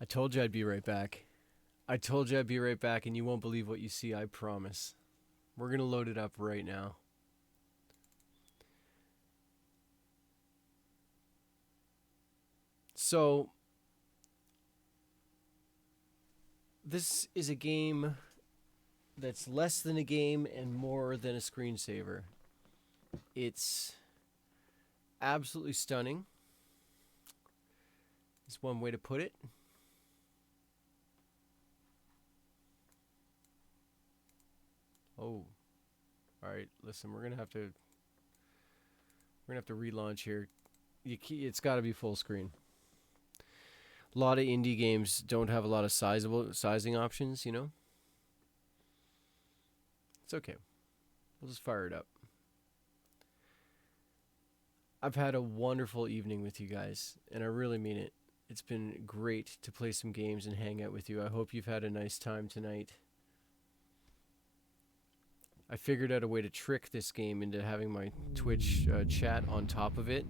I told you I'd be right back. I told you I'd be right back, and you won't believe what you see, I promise. We're going to load it up right now. So, this is a game that's less than a game and more than a screensaver. It's absolutely stunning, is one way to put it. Oh, all right. Listen, we're gonna have to relaunch here. It's got to be full screen. A lot of indie games don't have a lot of sizing options. You know, it's okay. We'll just fire it up. I've had a wonderful evening with you guys, and I really mean it. It's been great to play some games and hang out with you. I hope you've had a nice time tonight. I figured out a way to trick this game into having my Twitch chat on top of it.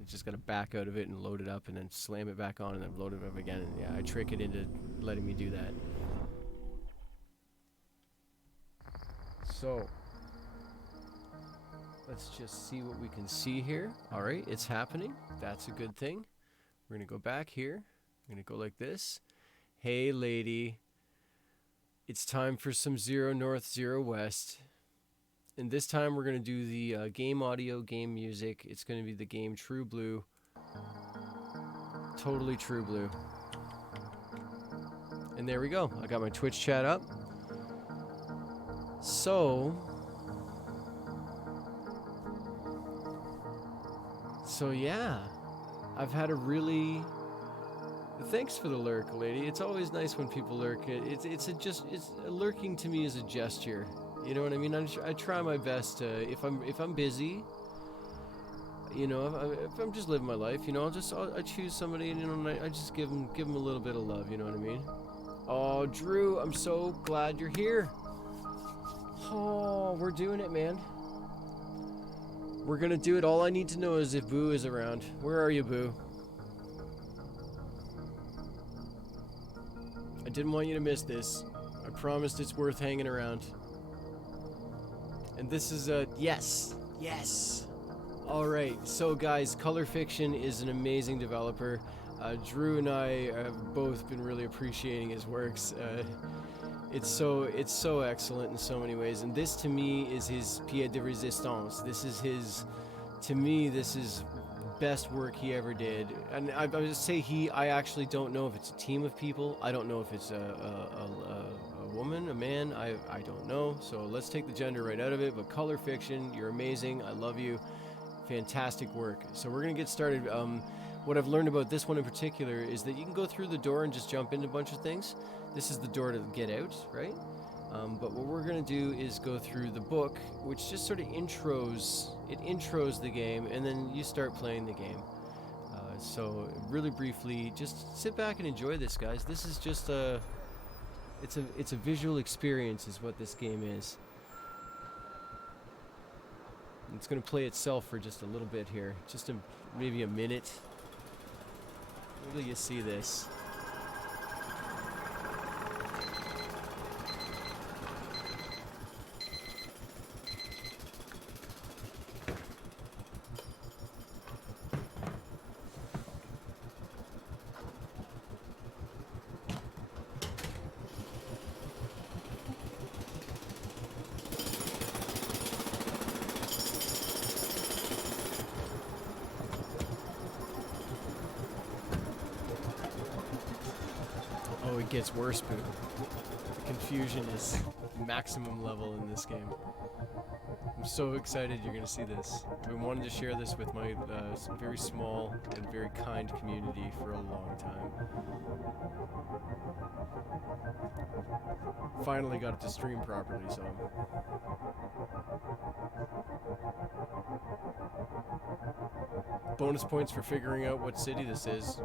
It's just got to back out of it and load it up and then slam it back on and then load it up again. And yeah, I trick it into letting me do that. So, let's just see what we can see here. All right, it's happening. That's a good thing. We're going to go back here. We're going to go like this. Hey, lady. It's time for some 0 North, 0 West. And this time we're going to do the game audio, game music. It's going to be the game True Blue. Totally True Blue. And there we go. I got my Twitch chat up. So yeah. I've had a really... Thanks for the lurk, lady. It's always nice when people lurk. It's lurking to me is a gesture. You know what I mean? I try my best to, if I'm busy, you know, if I'm just living my life, you know, I choose somebody and, you know, I just give them a little bit of love, you know what I mean? Oh, Drew, I'm so glad you're here. Oh, we're doing it, man. We're gonna do it. All I need to know is if Boo is around. Where are you, Boo? I didn't want you to miss this. I promised it's worth hanging around. And this is a yes. All right, so guys, Color Fiction is an amazing developer. Drew and I have both been really appreciating his works. It's so excellent in so many ways, and this to me is his pied de résistance. This is best work he ever did. And I would say I actually don't know if it's a team of people. I don't know if it's a woman, a man. I don't know. So let's take the gender right out of it. But Color Fiction, you're amazing. I love you. Fantastic work. So we're gonna get started. What I've learned about this one in particular is that you can go through the door and just jump into a bunch of things. This is the door to get out, right? But what we're gonna do is go through the book, which just sort of intros the game, and then you start playing the game. So really briefly, just sit back and enjoy this, guys. This is just it's a visual experience is what this game is. It's gonna play itself for just a little bit here, maybe a minute. Wait till you see this. Oh, it gets worse, Boo. The confusion is maximum level in this game. I'm so excited you're gonna see this. I've been wanting to share this with my very small and very kind community for a long time. Finally got it to stream properly, so... Bonus points for figuring out what city this is.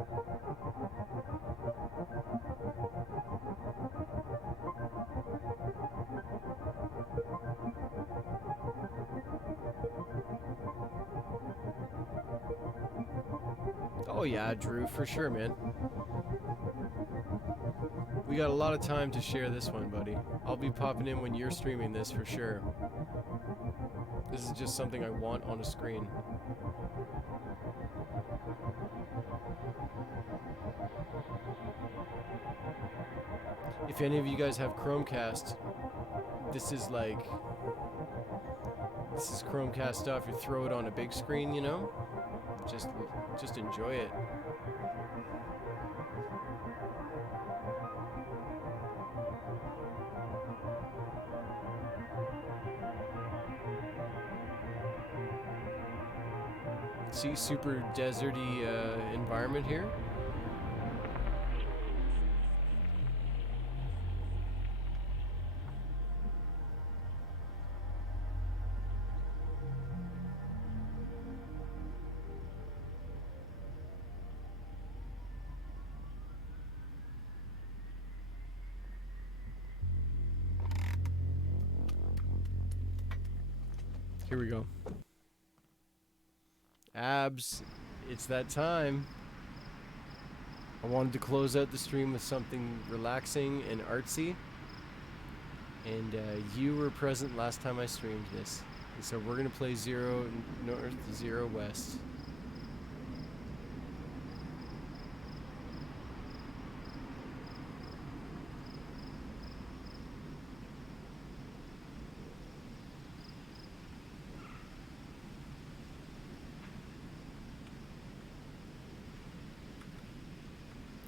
Oh yeah, Drew, for sure, man. We got a lot of time to share this one, buddy. I'll be popping in when you're streaming this for sure. This is just something I want on a screen. If any of you guys have Chromecast, this is Chromecast stuff. You throw it on a big screen, you know? Just enjoy it. See, super deserty environment here. Here we go. Abs, it's that time. I wanted to close out the stream with something relaxing and artsy. And you were present last time I streamed this. And so we're going to play 0 North, 0 West.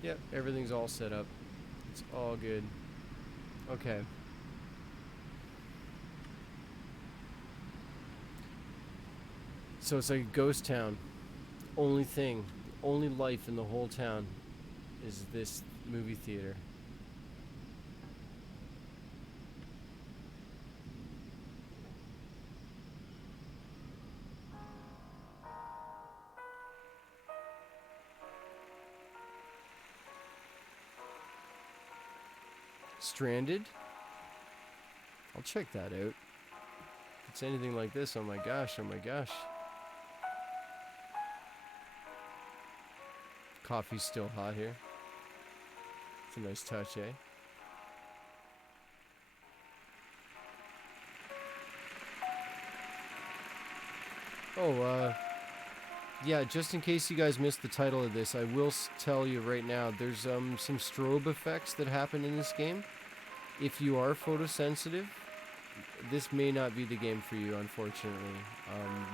Yep, everything's all set up. It's all good. Okay. So it's like a ghost town. Only thing, only life in the whole town is this movie theater. Stranded? I'll check that out. If it's anything like this, oh my gosh, oh my gosh. Coffee's still hot here. It's a nice touch, eh? Oh, yeah, just in case you guys missed the title of this, I will tell you right now, there's some strobe effects that happen in this game. If you are photosensitive, this may not be the game for you, unfortunately.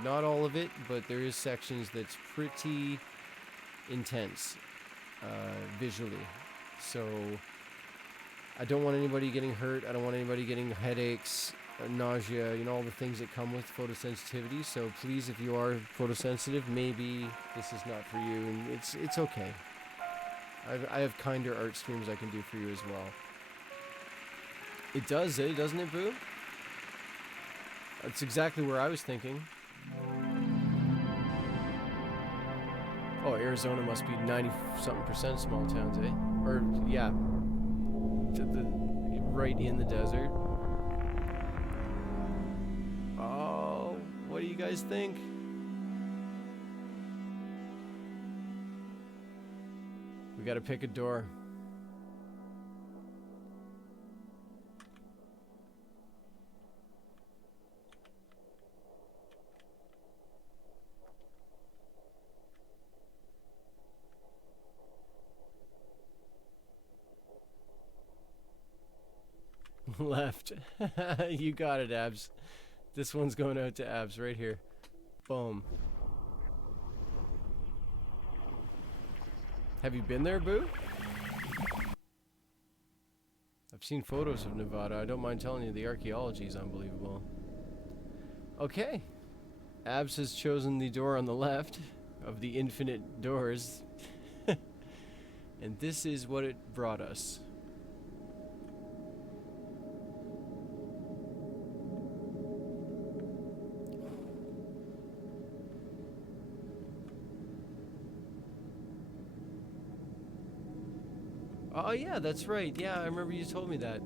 Not all of it, but there is sections that's pretty intense visually. So I don't want anybody getting hurt. I don't want anybody getting headaches, nausea, you know, all the things that come with photosensitivity. So please, if you are photosensitive, maybe this is not for you, and it's okay. I have kinder art streams I can do for you as well. It does, eh? Doesn't it, Boo? That's exactly where I was thinking. Oh, Arizona must be 90-something% small towns, eh? Or, yeah. Right in the desert. Oh, what do you guys think? We gotta pick a door. Left. You got it, Abs. This one's going out to Abs right here. Boom. Have you been there, Boo? I've seen photos of Nevada. I don't mind telling you, the archaeology is unbelievable. Okay. Abs has chosen the door on the left of the infinite doors. And this is what it brought us. Oh yeah, that's right. Yeah, I remember you told me that.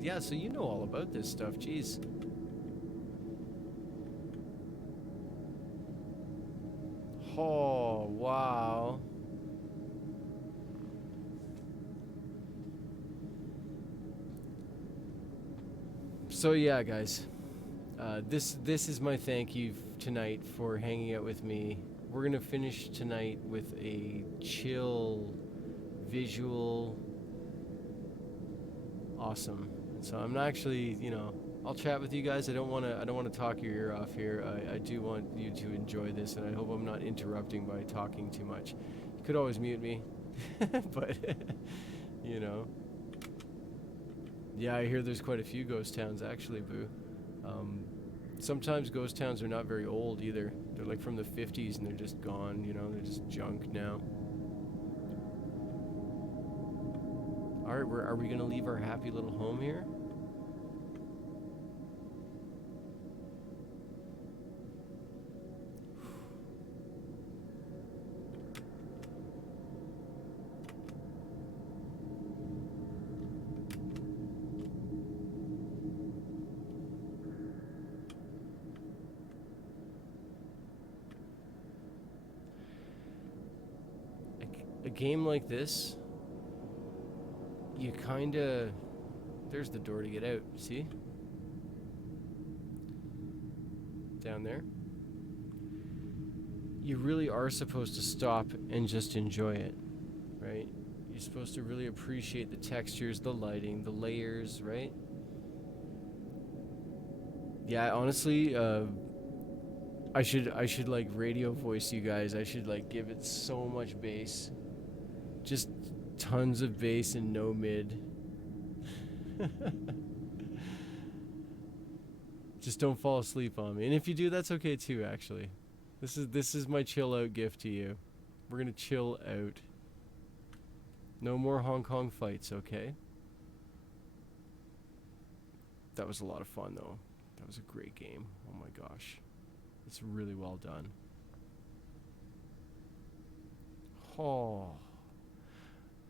Yeah, so you know all about this stuff. Jeez. Oh, wow. So yeah, guys, this is my thank you tonight for hanging out with me. We're gonna finish tonight with a chill, visual, awesome. So I'm not actually, I'll chat with you guys. I don't wanna talk your ear off here. I do want you to enjoy this, and I hope I'm not interrupting by talking too much. You could always mute me, but you know. Yeah, I hear there's quite a few ghost towns actually, Boo. Sometimes ghost towns are not very old either. They're like from the 50s and they're just gone, they're just junk now. Alright, are we gonna leave our happy little home here? A game like this, you kinda... There's the door to get out, see? Down there. You really are supposed to stop and just enjoy it, right? You're supposed to really appreciate the textures, the lighting, the layers, right? Yeah, honestly, I should like radio voice you guys. I should like give it so much bass. Just tons of bass and no mid. Just don't fall asleep on me. And if you do, that's okay too, actually. This is my chill out gift to you. We're gonna chill out. No more Hong Kong fights, okay? That was a lot of fun though. That was a great game. Oh my gosh. It's really well done. Oh.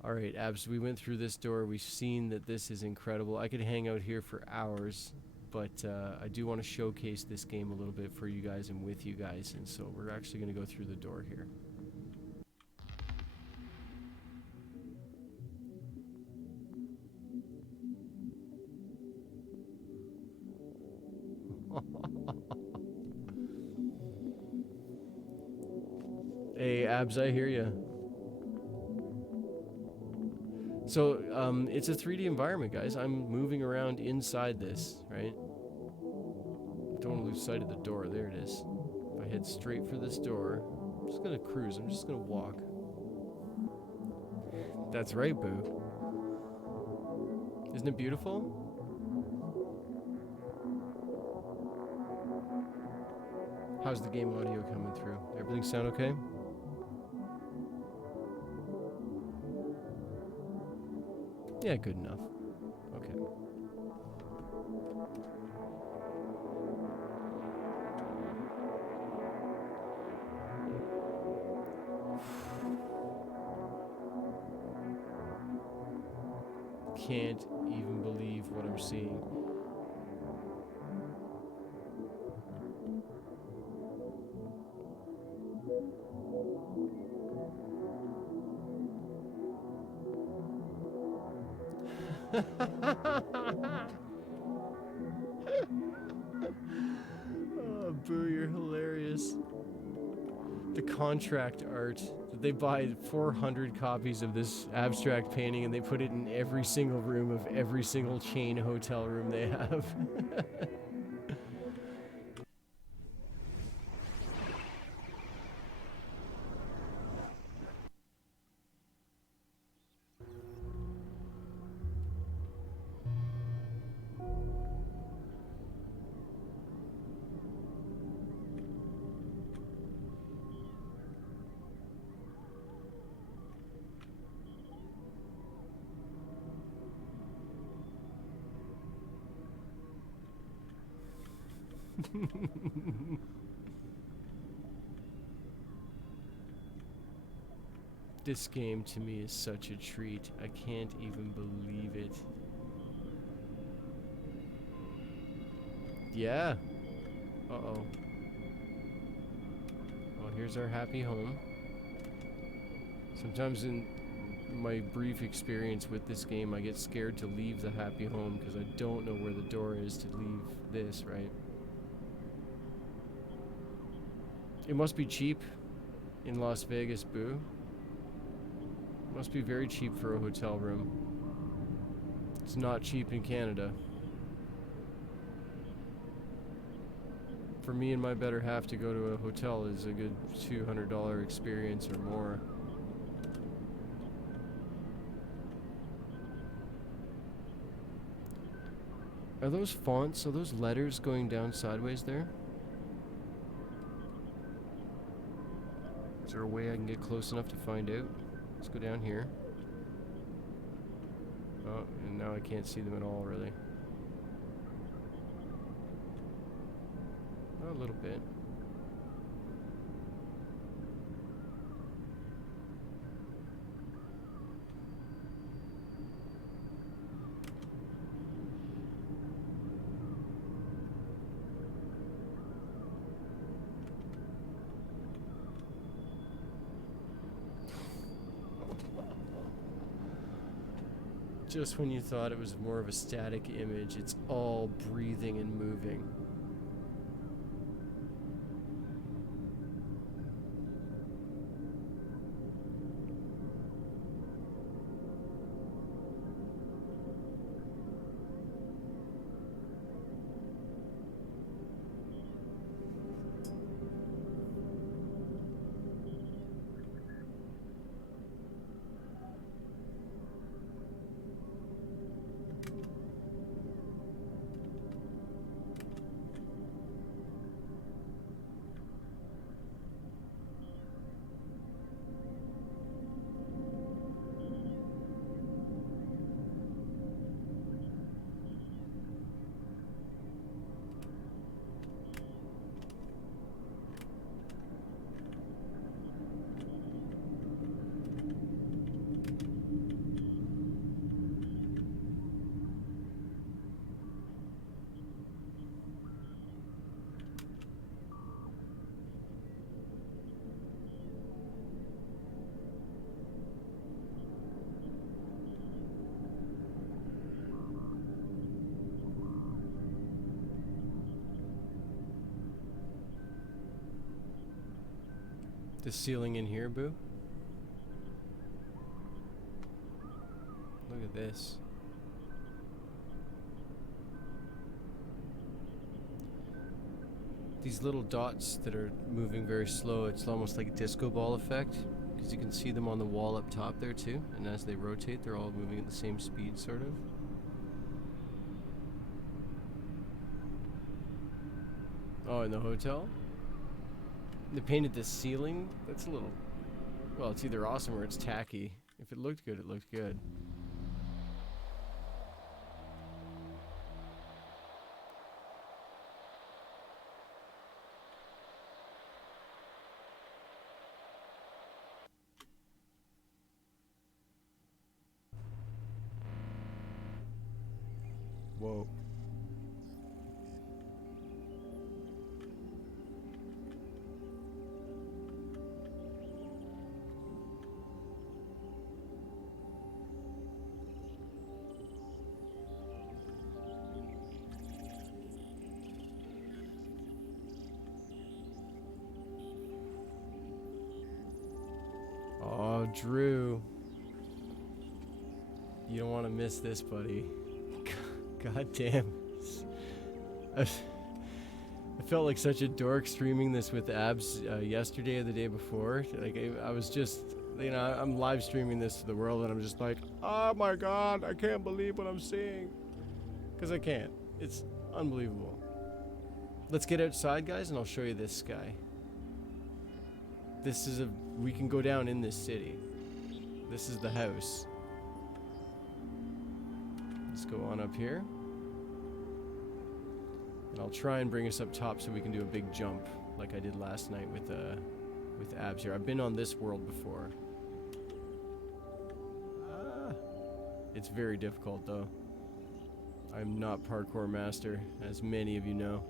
Alright, Abs, we went through this door. We've seen that this is incredible. I could hang out here for hours, but I do want to showcase this game a little bit for you guys and with you guys, and so we're actually going to go through the door here. Hey, Abs, I hear you. So, it's a 3D environment, guys. I'm moving around inside this, right? Don't want to lose sight of the door. There it is. If I head straight for this door, I'm just going to cruise. I'm just going to walk. That's right, Boo. Isn't it beautiful? How's the game audio coming through? Everything sound okay? Yeah, good enough. Okay. Can't even believe what I'm seeing. Oh, Boo, you're hilarious. The contract art. They buy 400 copies of this abstract painting and they put it in every single room of every single chain hotel room they have. This game to me is such a treat. I can't even believe it. Yeah. Uh-oh. Well, here's our happy home. Sometimes in my brief experience with this game, I get scared to leave the happy home because I don't know where the door is to leave this, right? It must be cheap in Las Vegas, boo. It must be very cheap for a hotel room. It's not cheap in Canada. For me and my better half to go to a hotel is a good $200 experience or more. Are those fonts, are those letters going down sideways there? Is there a way I can get close enough to find out? Let's go down here. Oh, and now I can't see them at all, really. A little bit. Just when you thought it was more of a static image, it's all breathing and moving. The ceiling in here, boo. Look at this. These little dots that are moving very slow, it's almost like a disco ball effect, because you can see them on the wall up top there too, and as they rotate, they're all moving at the same speed, sort of. Oh, in the hotel? They painted the ceiling? That's a little... Well, it's either awesome or it's tacky. If it looked good, it looked good. Whoa. Oh, Drew. You don't want to miss this, buddy. God damn. I felt like such a dork streaming this with Abs yesterday or the day before. Like, I was just, you know, I'm live streaming this to the world and I'm just like, oh my God, I can't believe what I'm seeing. Because I can't. It's unbelievable. Let's get outside, guys, and I'll show you this sky. This is we can go down in this city. This is the house. Let's go on up here. And I'll try and bring us up top so we can do a big jump like I did last night with Abs here. I've been on this world before. It's very difficult though. I'm not parkour master, as many of you know.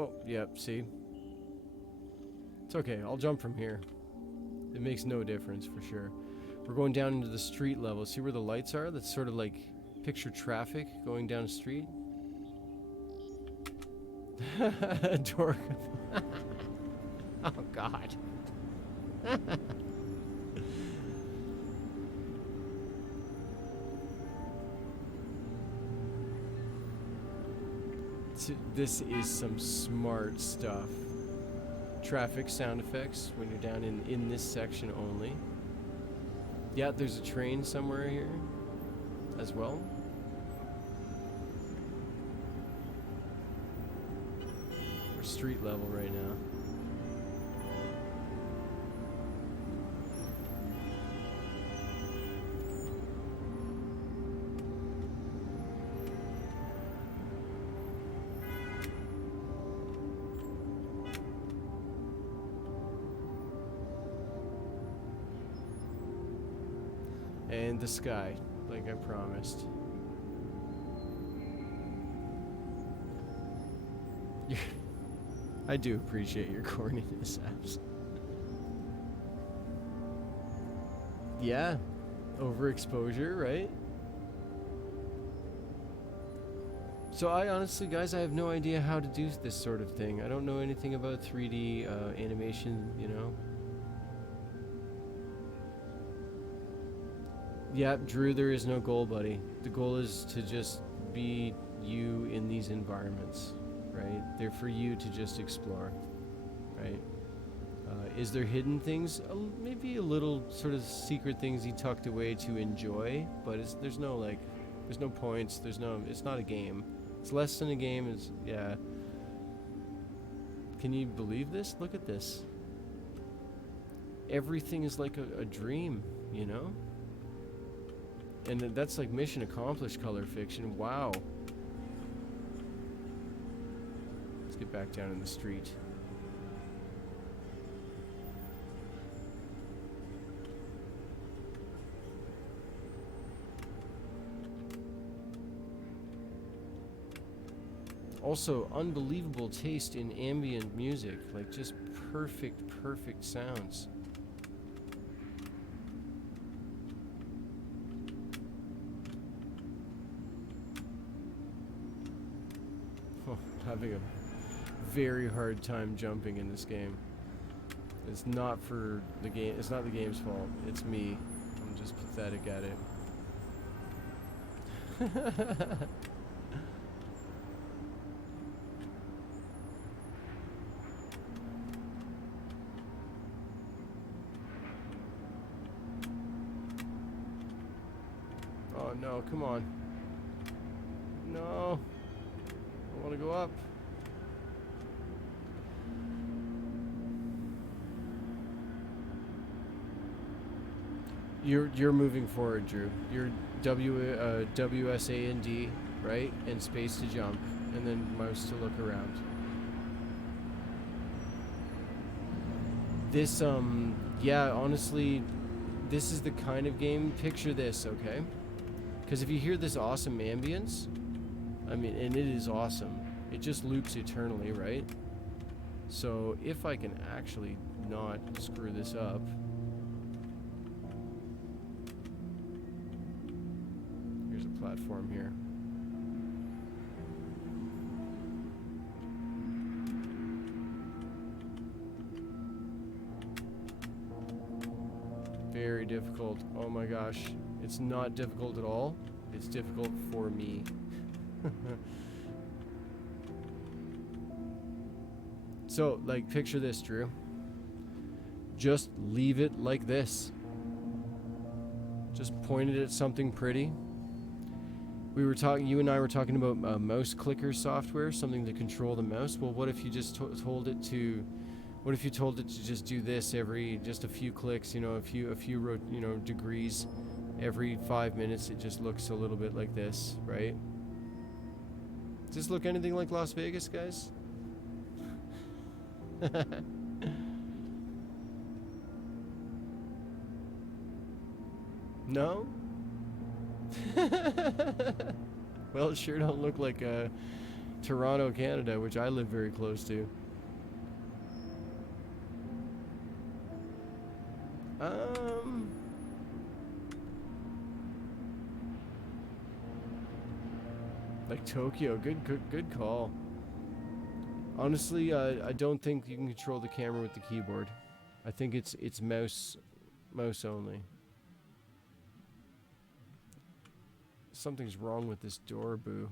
Oh, yep, see? It's okay, I'll jump from here. It makes no difference for sure. We're going down into the street level. See where the lights are? That's sort of like picture traffic going down a street. Dork. Oh, God. This is some smart stuff. Traffic sound effects when you're down in this section only. Yeah, there's a train somewhere here as well. We're street level right now. And the sky, like I promised. I do appreciate your corniness, Abs. Yeah, overexposure, right? So I honestly, guys, I have no idea how to do this sort of thing. I don't know anything about 3D animation, you know? Yeah, Drew, there is no goal, buddy. The goal is to just be you in these environments, right? They're for you to just explore, right? Is there hidden things? Maybe a little sort of secret things he tucked away to enjoy, but there's no points. It's not a game. It's less than a game. Yeah. Can you believe this? Look at this. Everything is like a dream, you know? And that's like mission accomplished color fiction. Wow. Let's get back down in the street. Also, unbelievable taste in ambient music. Like, just perfect sounds. Having a very hard time jumping in this game. It's not for the game. It's not the game's fault. It's me. I'm just pathetic at it. Oh no, come on. No. I want to go up. You're moving forward, Drew. You're WSAND, right? And space to jump, and then mouse to look around. This yeah, honestly, this is the kind of game. Picture this, okay? Because if you hear this awesome ambience, I mean, and it is awesome. It just loops eternally, right? So if I can actually not screw this up. Here's a platform here. Very difficult. Oh my gosh. It's not difficult at all. It's difficult for me. So, like, picture this, Drew. Just leave it like this. Just point it at something pretty. You and I were talking about mouse clicker software, something to control the mouse. Well, what if you just told it to just do this just a few clicks, you know, a few degrees every 5 minutes. It just looks a little bit like this, right? Does this look anything like Las Vegas, guys? No? Well, it sure don't look like Toronto, Canada, which I live very close to. Like Tokyo, good call. Honestly, I don't think you can control the camera with the keyboard. I think it's mouse only. Something's wrong with this door, Boo.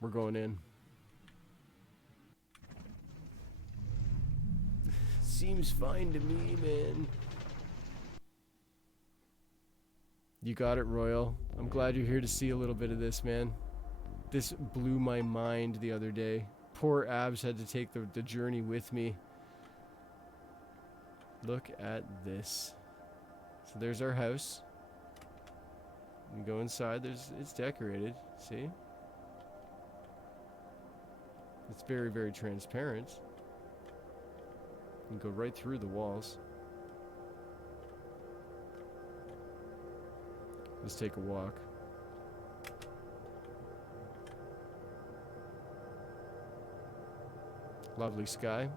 We're going in. Seems fine to me, man. You got it, Royal. I'm glad you're here to see a little bit of this, man. This blew my mind the other day. Poor Abs had to take the journey with me. Look at this. So there's our house. You go inside, it's decorated, see? It's very, very transparent. You can go right through the walls. Let's take a walk. Lovely sky.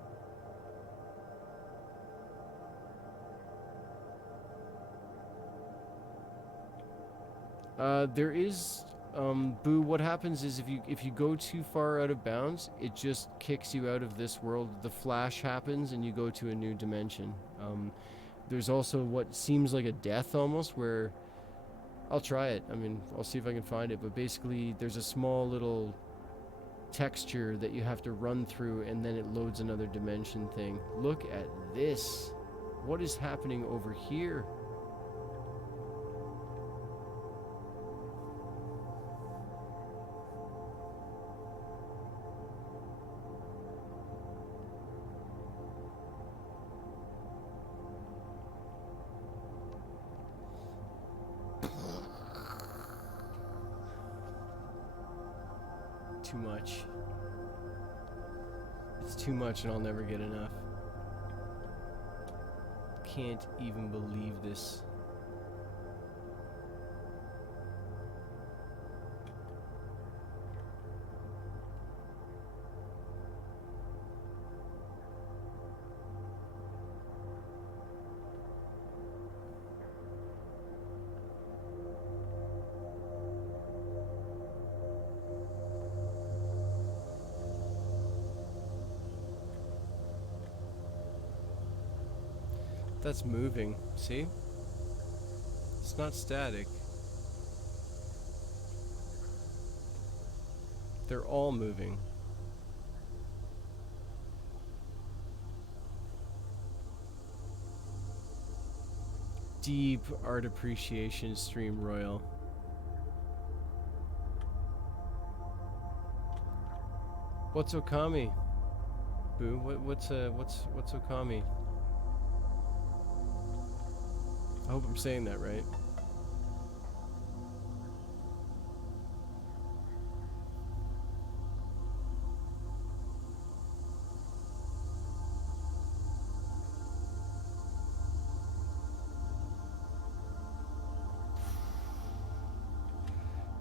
There is, Boo, what happens is if you go too far out of bounds, it just kicks you out of this world. The flash happens and you go to a new dimension. There's also what seems like a death almost, where I'll try it. I mean, I'll see if I can find it, but basically there's a small little texture that you have to run through and then it loads another dimension thing. Look at this. What is happening over here? Too much. It's too much and I'll never get enough. Can't even believe this. That's moving, see? It's not static. They're all moving. Deep art appreciation stream, Royal. What's Okami? Boo, what's Okami? I hope I'm saying that right.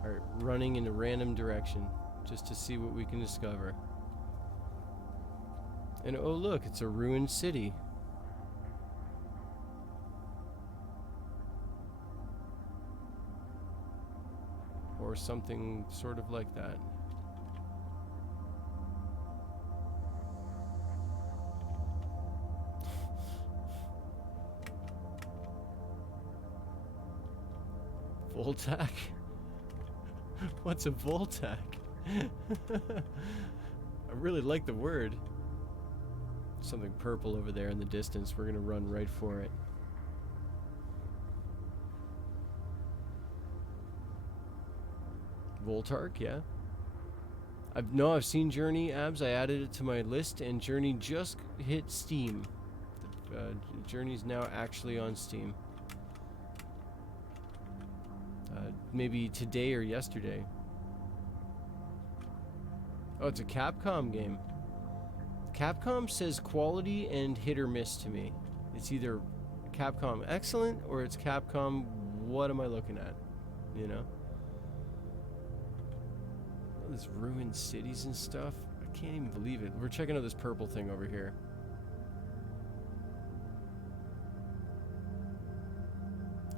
Alright, running in a random direction just to see what we can discover. And oh look, it's a ruined city. Or something sort of like that. Voltac? What's a Voltac? I really like the word. Something purple over there in the distance. We're gonna run right for it. Voltark, yeah. I've seen Journey, Abs. I added it to my list, and Journey just hit Steam. Journey's now actually on Steam. Maybe today or yesterday. Oh, it's a Capcom game. Capcom says quality and hit or miss to me. It's either Capcom excellent or it's Capcom what am I looking at? You know? All these ruined cities and stuff. I can't even believe it. We're checking out this purple thing over here.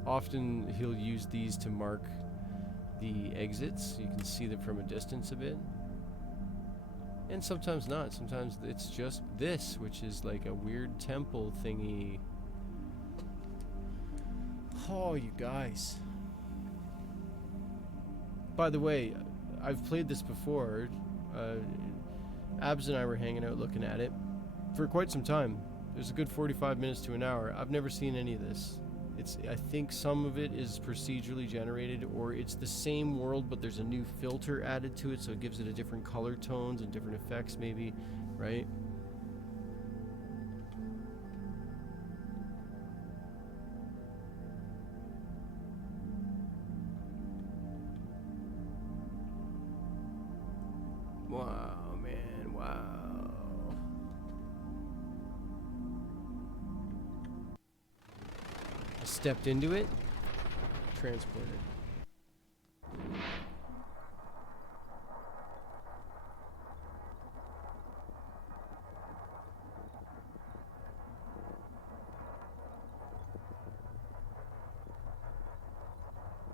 Often he'll use these to mark the exits. You can see them from a distance a bit. And sometimes not. Sometimes it's just this, which is like a weird temple thingy. Oh, you guys. By the way, I've played this before. Abs and I were hanging out looking at it for quite some time. There's a good 45 minutes to an hour. I've never seen any of this. I think some of it is procedurally generated, or it's the same world, but there's a new filter added to it, so it gives it a different color tones and different effects, maybe, right? Wow, man, wow. I stepped into it, transported.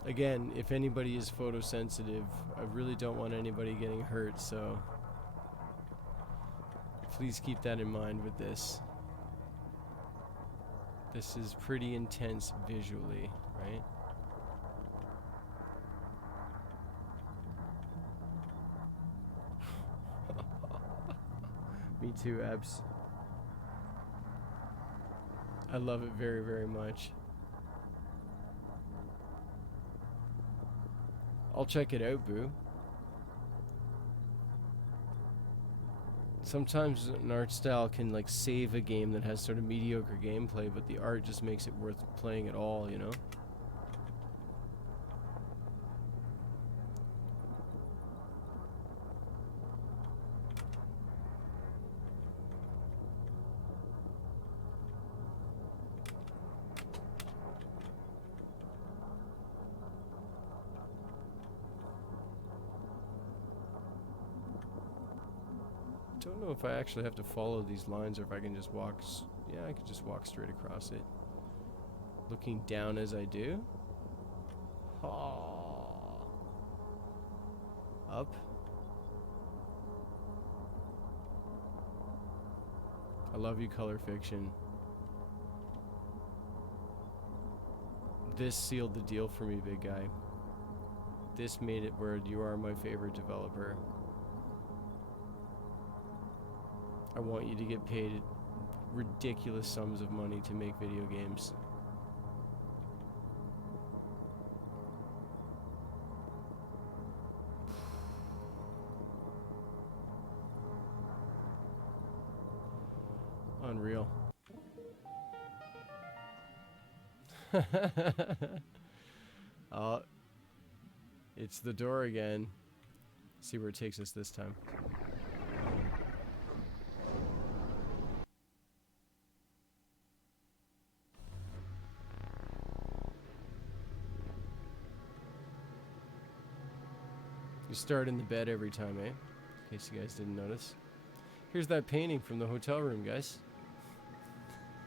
Again, if anybody is photosensitive, I really don't want anybody getting hurt, so please keep that in mind with this. This is pretty intense visually, right? Me too, Abs. I love it very, very much. I'll check it out, boo. Sometimes an art style can like save a game that has sort of mediocre gameplay, but the art just makes it worth playing at all, you know? Don't know if I actually have to follow these lines or if I can just walk. Yeah, I can just walk straight across it. Looking down as I do. Oh. Up. I love you, Color Fiction. This sealed the deal for me, big guy. This made it where you are my favorite developer. I want you to get paid ridiculous sums of money to make video games. Unreal. It's the door again. See where it takes us this time. You start in the bed every time, eh? In case you guys didn't notice. Here's that painting from the hotel room, guys.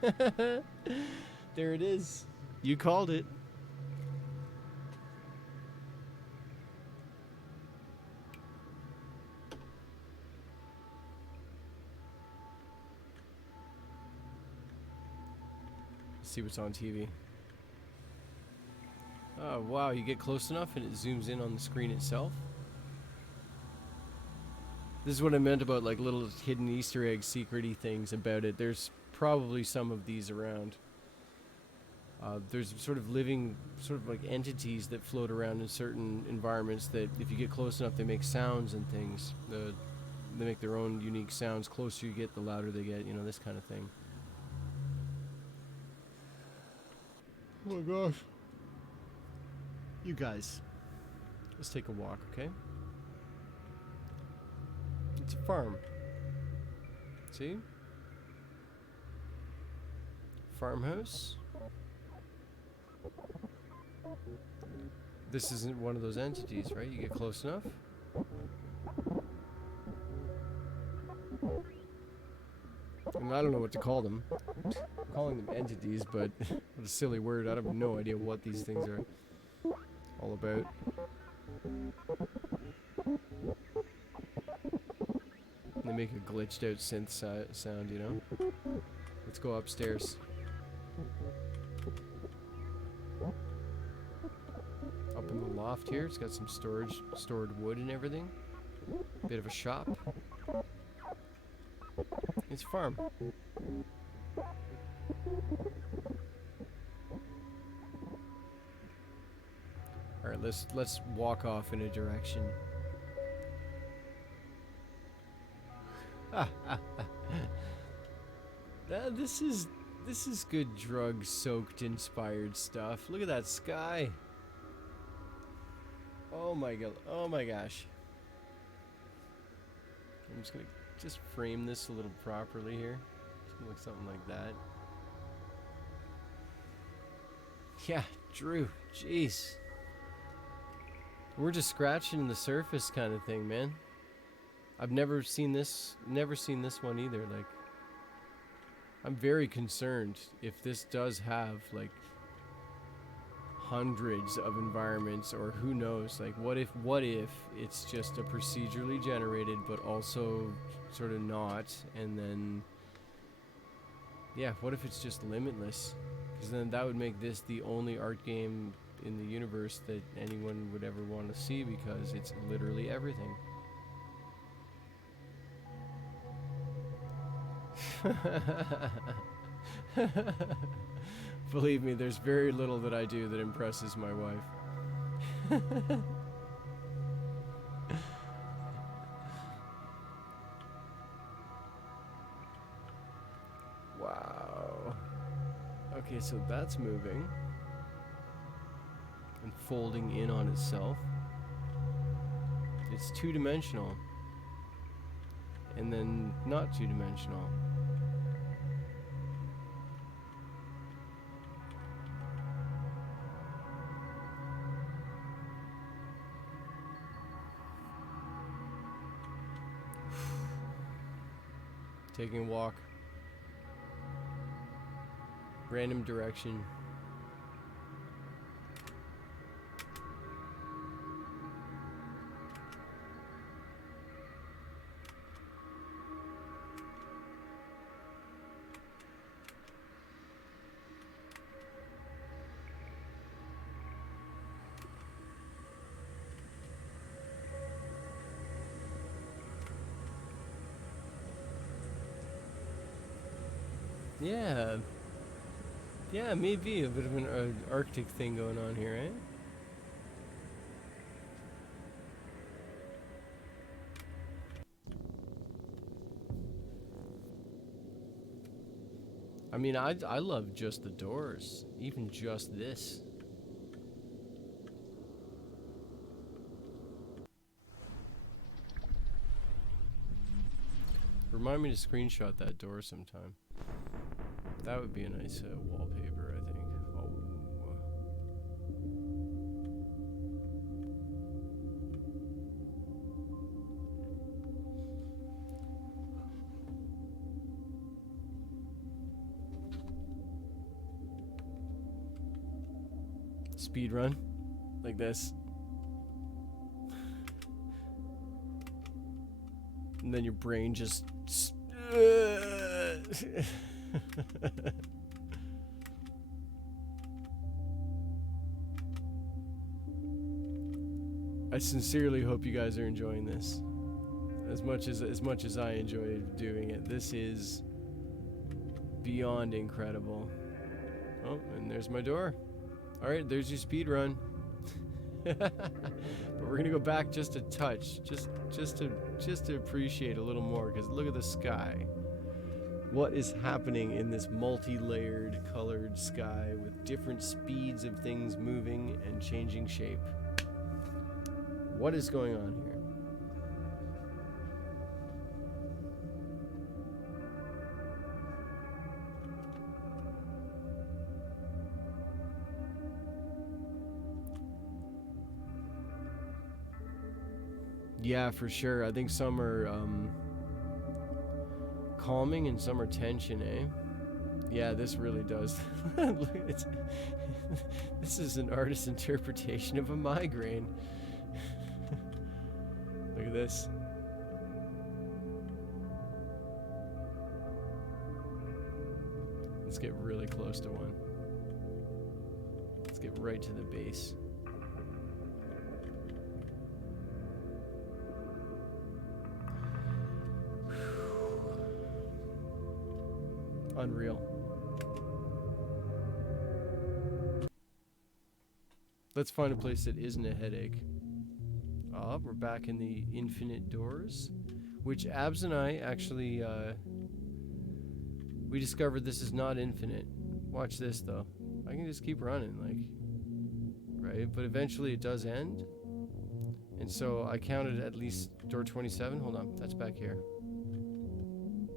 There it is. You called it. Let's see what's on TV. Oh, wow, you get close enough and it zooms in on the screen itself. This is what I meant about like little hidden Easter egg secret-y things about it. There's probably some of these around. There's sort of living, sort of like entities that float around in certain environments that if you get close enough they make sounds and things. They make their own unique sounds. Closer you get, the louder they get, you know, this kind of thing. Oh my gosh. You guys, let's take a walk, okay? It's a farm. See? Farmhouse. This isn't one of those entities, right? You get close enough. And I don't know what to call them. I'm calling them entities, but what a silly word. I have no idea what these things are all about. They make a glitched out synth sound, you know? Let's go upstairs. Up in the loft here, it's got some stored wood and everything. Bit of a shop. It's a farm. Alright, let's walk off in a direction. This is good drug-soaked inspired stuff. Look at that sky. Oh my god. Oh my gosh. I'm just gonna frame this a little properly here. It's gonna look something like that. Yeah, Drew. Jeez. We're just scratching the surface kind of thing, man. I've never seen this one either. Like, I'm very concerned if this does have like hundreds of environments, or who knows, like what if it's just a procedurally generated but also sort of not, and then yeah, what if it's just limitless? Because then that would make this the only art game in the universe that anyone would ever want to see, because it's literally everything. Believe me, there's very little that I do that impresses my wife. Wow. Okay, so that's moving and folding in on itself. It's two-dimensional. And then not two-dimensional. Taking a walk. Random direction. Yeah. Yeah, maybe a bit of an Arctic thing going on here, eh? I mean, I love just the doors, even just this. Remind me to screenshot that door sometime. That would be a nice wallpaper, I think. Oh. Speed run, like this. And then your brain just... I sincerely hope you guys are enjoying this as much as I enjoy doing it. This is beyond incredible. Oh, and there's my door. All right, there's your speed run. But we're gonna go back just a touch, just to appreciate a little more, because look at the sky. What is happening in this multi-layered colored sky with different speeds of things moving and changing shape? What is going on here? Yeah, for sure. I think some are calming and some are tension, eh? Yeah, this really does. This is an artist's interpretation of a migraine. Look at this. Let's get really close to one. Let's get right to the base. Unreal. Let's find a place that isn't a headache. Ah, we're back in the infinite doors, which Abs and I actually, we discovered this is not infinite. Watch this, though. I can just keep running, like, right? But eventually it does end. And so I counted at least door 27. Hold on, that's back here.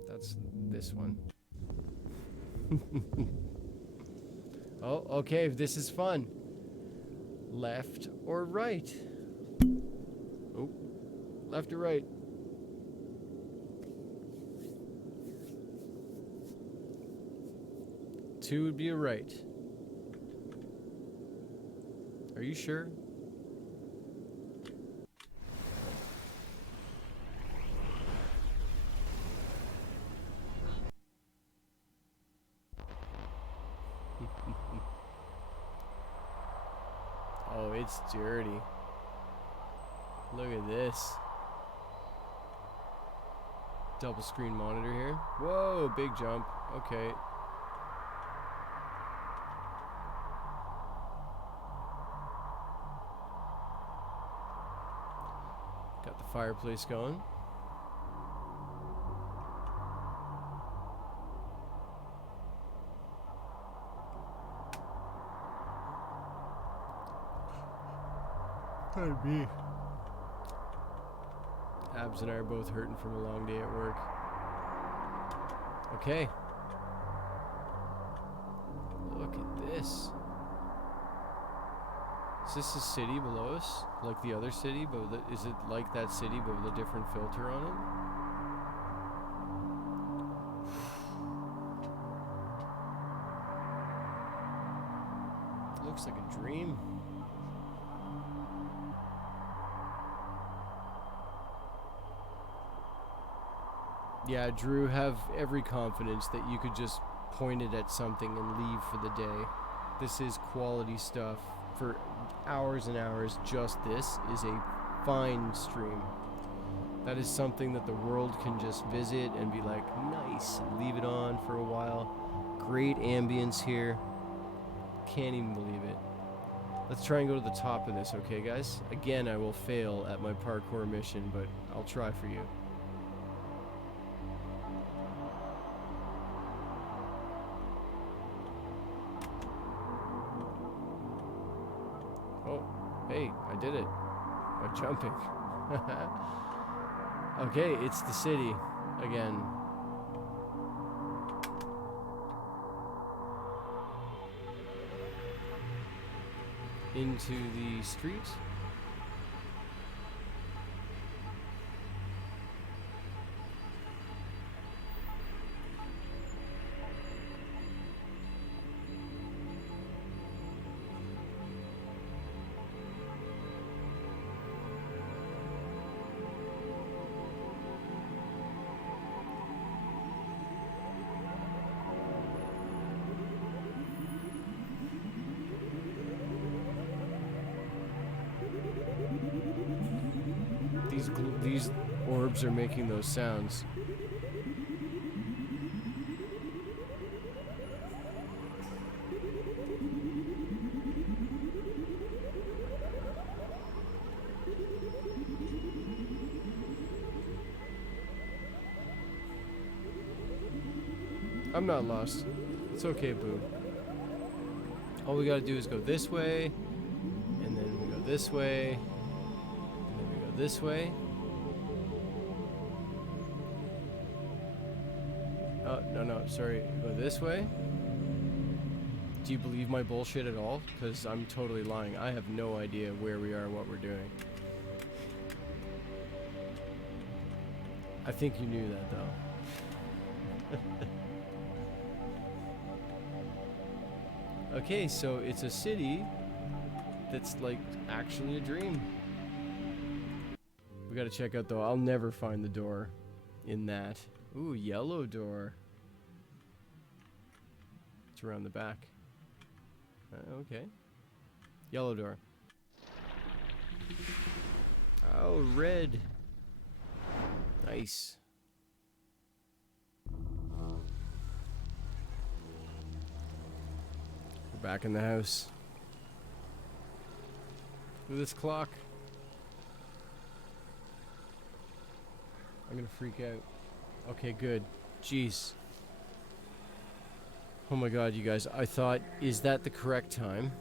That's this one. Oh, okay, this is fun. Left or right? Oh, left or right? Two would be a right. Are you sure? Oh, it's dirty. Look at this. Double screen monitor here. Whoa, big jump. Okay. Got the fireplace going. Pardon me. Abs and I are both hurting from a long day at work. Okay. Look at this. Is this a city below us? Like the other city? But is it like that city but with a different filter on it? Looks like a dream. Yeah, Drew, have every confidence that you could just point it at something and leave for the day. This is quality stuff for hours and hours. Just this is a fine stream. That is something that the world can just visit and be like, nice, and leave it on for a while. Great ambience here. Can't even believe it. Let's try and go to the top of this, okay, guys? Again, I will fail at my parkour mission, but I'll try for you. Oh, hey, I did it by jumping. Okay, it's the city again. Into the street. These orbs are making those sounds. I'm not lost. It's okay, boo. All we gotta do is go this way, and then we go this way, and then we go this way. Oh, no, sorry. Go this way. Do you believe my bullshit at all? Because I'm totally lying. I have no idea where we are and what we're doing. I think you knew that, though. Okay, so it's a city that's, like, actually a dream. We gotta check out, though. I'll never find the door in that. Ooh, yellow door. It's around the back. Okay. Yellow door. Oh, red. Nice. We're back in the house. Look at this clock. I'm gonna freak out. Okay, good. Jeez. Oh my god, you guys. I thought, is that the correct time?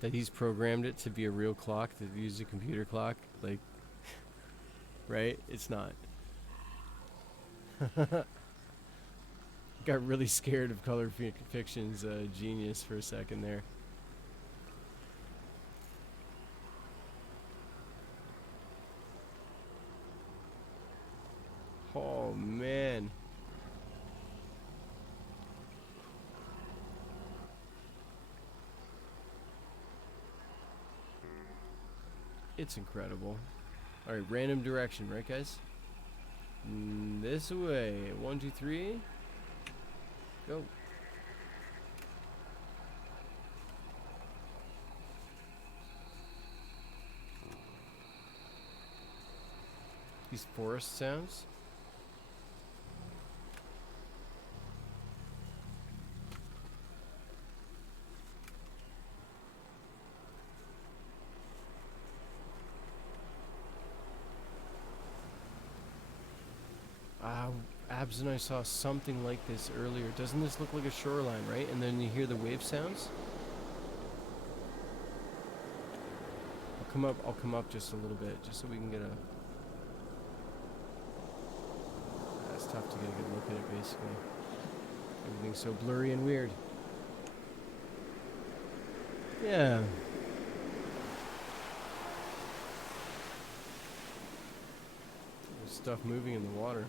That he's programmed it to be a real clock, to use a computer clock? Like, right? It's not. Got really scared of Color Fiction's genius for a second there. Oh, man. It's incredible. Alright, random direction, right, guys? This way. 1, 2, 3. Go. These forest sounds. Abs and I saw something like this earlier. Doesn't this look like a shoreline, right? And then you hear the wave sounds. I'll come up just a little bit, just so we can get a... It's tough to get a good look at it, basically. Everything's so blurry and weird. Yeah. There's stuff moving in the water.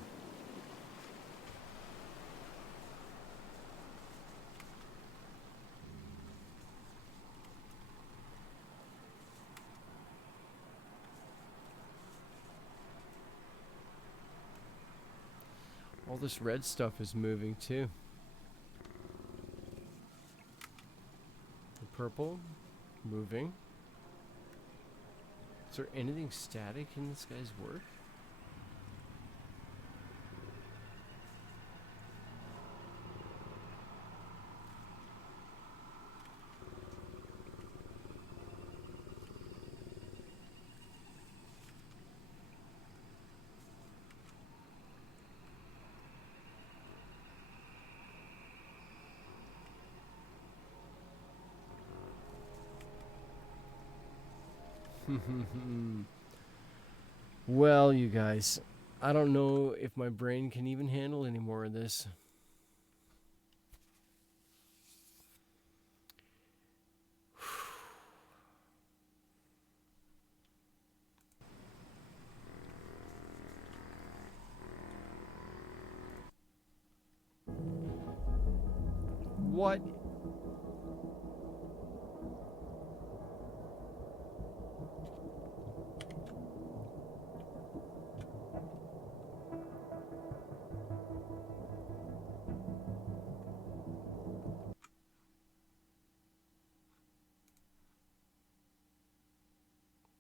All this red stuff is moving too. The purple, moving. Is there anything static in this guy's work? Well, you guys, I don't know if my brain can even handle any more of this. What?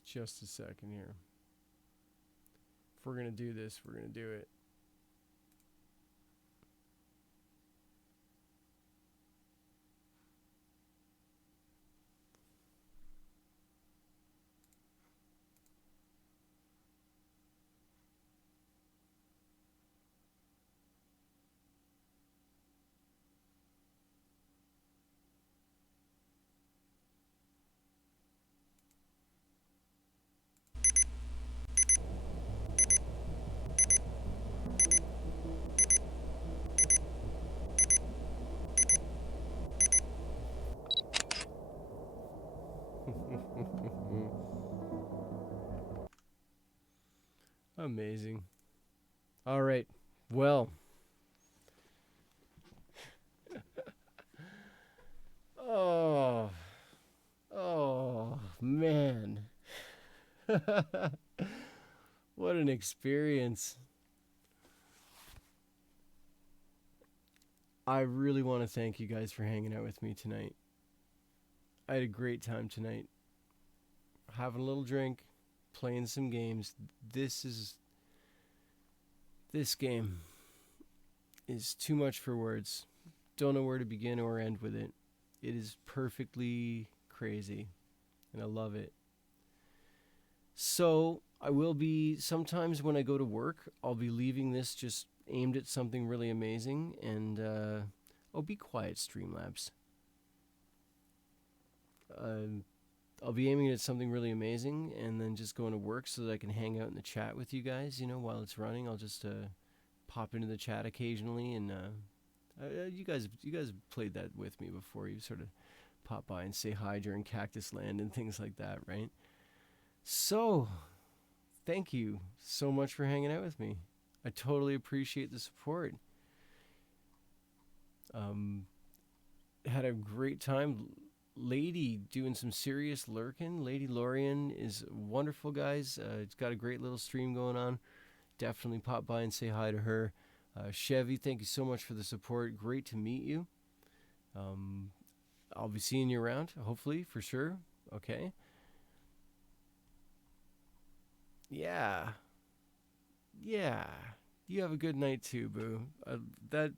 Just a second here. If we're gonna do this, we're gonna do it. Amazing. All right. Well, oh, oh, man. What an experience. I really want to thank you guys for hanging out with me tonight. I had a great time tonight. Having a little drink, playing some games. This is this game is too much for words. Don't know where to begin or end with it. It is perfectly crazy, and I love it. So, I will be sometimes when I go to work, I'll be leaving this just aimed at something really amazing, and oh, be quiet, Streamlabs. Uh, I'll be aiming at something really amazing, and then just going to work so that I can hang out in the chat with you guys. While it's running, I'll just pop into the chat occasionally, and you guys played that with me before. You sort of pop by and say hi during Cactus Land and things like that, right? So, thank you so much for hanging out with me. I totally appreciate the support. Um, had a great time. Lady doing some serious lurking. Lady Lorian is wonderful, guys. It's got a great little stream going on. Definitely pop by and say hi to her. Chevy, thank you so much for the support. Great to meet you. Um, I'll be seeing you around, hopefully, for sure. Okay. Yeah. Yeah. You have a good night too, boo. That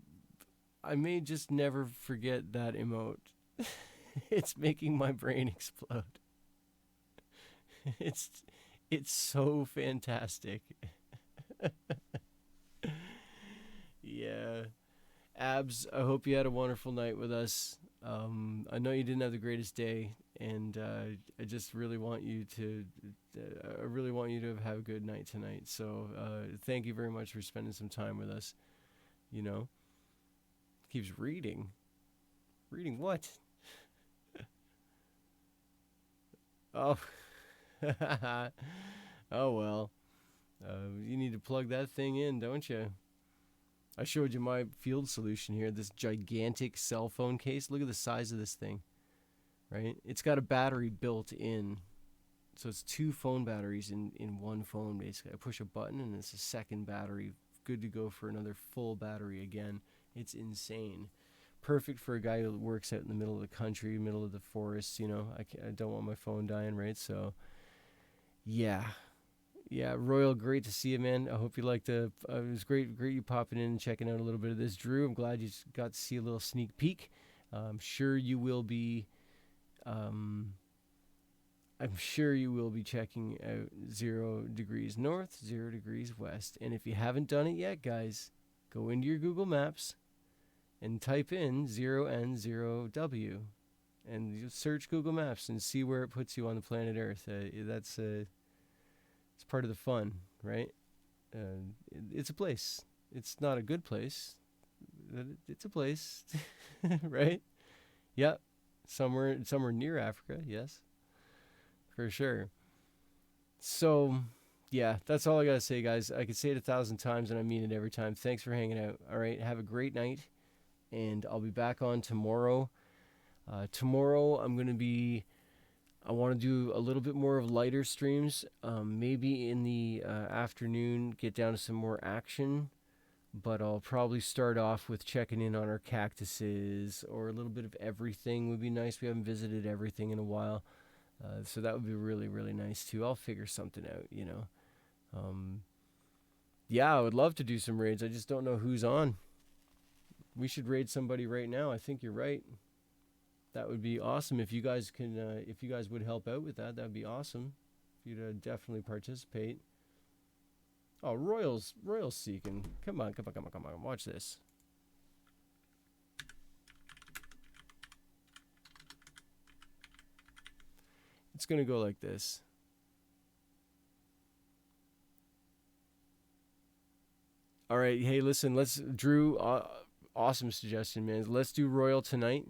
I may just never forget that emote. It's making my brain explode. It's it's so fantastic. Yeah. Abs, I hope you had a wonderful night with us. I know you didn't have the greatest day, and I just really want you to, I really want you to have a good night tonight. So thank you very much for spending some time with us. You know, keeps reading. Reading what? Oh, oh well. You need to plug that thing in, don't you? I showed you my field solution here. This gigantic cell phone case. Look at the size of this thing, right? It's got a battery built in. So it's two phone batteries in one phone, basically. I push a button and it's a second battery, good to go for another full battery again. It's insane. Perfect for a guy who works out in the middle of the country, middle of the forest. I don't want my phone dying, right? So, yeah. Yeah, Royal, great to see you, man. I hope you liked it was great you popping in and checking out a little bit of this. Drew, I'm glad you got to see a little sneak peek. I'm sure you will be. Um, I'm sure you will be checking out 0 degrees north, 0 degrees west. And if you haven't done it yet, guys, go into your Google Maps and type in 0N0W, and you search Google Maps and see where it puts you on the planet Earth. That's it's part of the fun, right? It's a place. It's not a good place. It's a place, right? Yep. Somewhere near Africa. Yes, for sure. So, yeah, that's all I gotta say, guys. I could say it 1,000 times, and I mean it every time. Thanks for hanging out. All right, have a great night, and I'll be back on tomorrow. Tomorrow, I want to do a little bit more of lighter streams. Maybe in the afternoon, get down to some more action. But I'll probably start off with checking in on our cactuses, or a little bit of everything would be nice. We haven't visited everything in a while. So that would be really, really nice too. I'll figure something out. Um, yeah, I would love to do some raids. I just don't know who's on. We should raid somebody right now. I think you're right. That would be awesome if you guys if you guys would help out with that. That would be awesome. If you'd definitely participate. Oh, Royals seeking. Come on. Watch this. It's gonna go like this. All right, hey, listen, Drew, awesome suggestion, man. Let's do Royal tonight.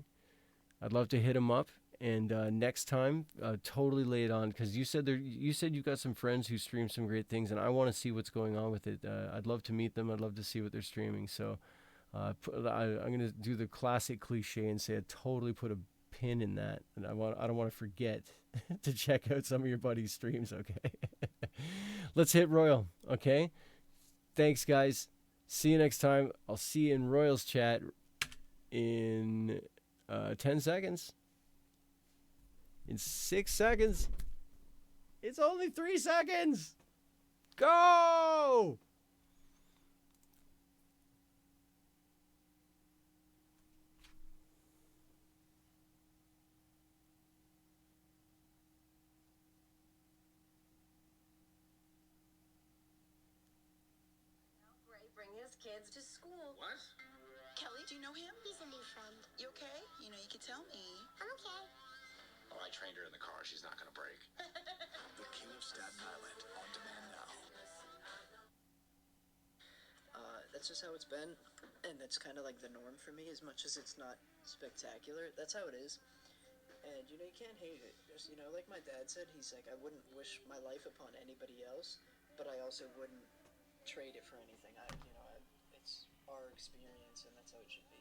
I'd love to hit him up, And next time, totally lay it on because you said you got some friends who stream some great things, and I want to see what's going on with it. I'd love to meet them. I'd love to see what they're streaming. So I'm gonna do the classic cliche and say I totally put a pin in that, and I don't want to forget to check out some of your buddies' streams. Okay, let's hit Royal. Okay, thanks guys. See you next time. I'll see you in Royal's chat in 10 seconds. In 6 seconds. It's only 3 seconds. Go! Bring his kids to school. What? Kelly, do you know him? He's a new friend. You okay? You know, you can tell me. I'm okay. Oh, I trained her in the car. She's not going to break. The King of Staten Island, on demand now. That's just how it's been, and that's kind of like the norm for me. As much as it's not spectacular, that's how it is. And you know, you can't hate it. Just, you know, like my dad said, he's like, I wouldn't wish my life upon anybody else, but I also wouldn't trade it for anything. It's our experience, and that's how it should be.